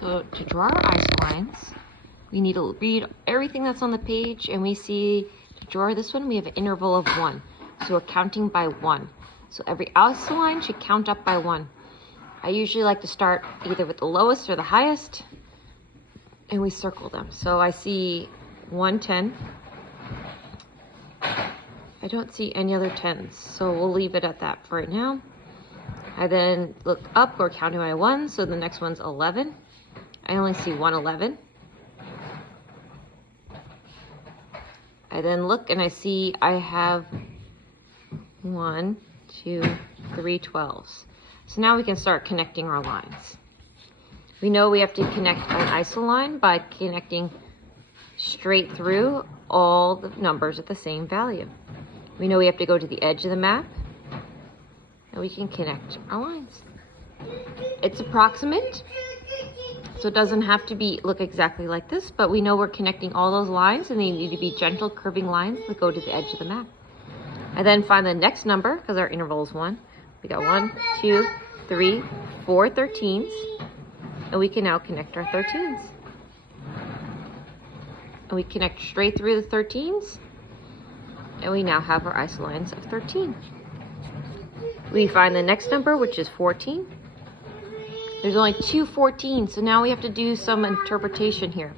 So to draw our isolines, we need to read everything that's on the page, and we see to draw this one, we have an interval of 1. So we're counting by 1. So every isoline should count up by 1. I usually like to start either with the lowest or the highest, and we circle them. So I see 110. I don't see any other 10s, so we'll leave it at that for right now. I then look up, we're counting by 1, so the next one's 11. I only see 111. I then look and I see I have 1, 2, 3 12s. So now we can start connecting our lines. We know we have to connect an isoline by connecting straight through all the numbers at the same value. We know we have to go to the edge of the map, and we can connect our lines. It's approximate, so it doesn't have to look exactly like this, but we know we're connecting all those lines, and they need to be gentle curving lines that go to the edge of the map. I then find the next number, because our interval is 1. We got 1, 2, 3, 4 13s, and we can now connect our 13s. And we connect straight through the 13s, and we now have our isolines of 13. We find the next number, which is 14. There's only 2 14s, so now we have to do some interpretation here.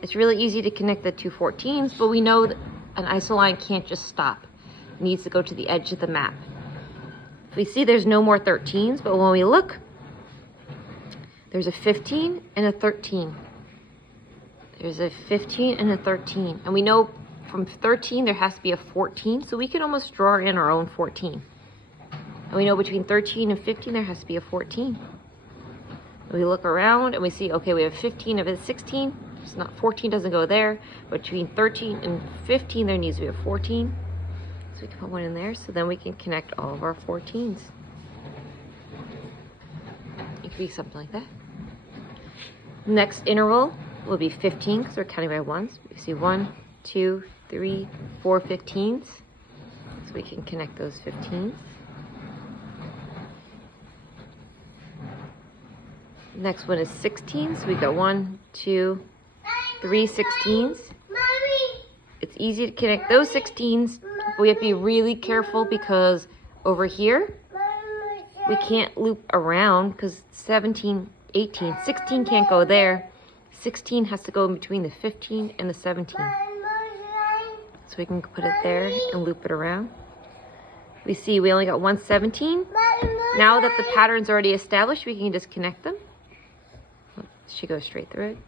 It's really easy to connect the 2 14s, but we know that an isoline can't just stop. It needs to go to the edge of the map. We see there's no more 13s, but when we look, there's a 15 and a 13. There's a 15 and a 13. And we know from 13 there has to be a 14, so we can almost draw in our own 14. And we know between 13 and 15 there has to be a 14. We look around and we see, okay, we have 15 of a 16. It's not 14, doesn't go there. Between 13 and 15 there needs to be a 14. So we can put one in there, so then we can connect all of our 14s. It could be something like that. Next interval will be 15, because we're counting by 1s. We see 1, 2, 3, 4 15s. So we can connect those 15s. Next one is 16, so we got 1, 2, 3 16s. It's easy to connect those 16s, but we have to be really careful because over here, we can't loop around because 17, 18, 16 can't go there. 16 has to go in between the 15 and the 17. So we can put it there and loop it around. We see we only got 1 17. Now that the pattern's already established, we can just connect them. She goes straight through it.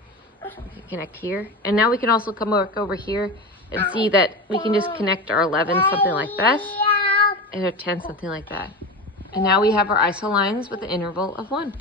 We can connect here. And now we can also come over here and see that we can just connect our 11 something like this and our 10 something like that. And now we have our isolines with an interval of 1.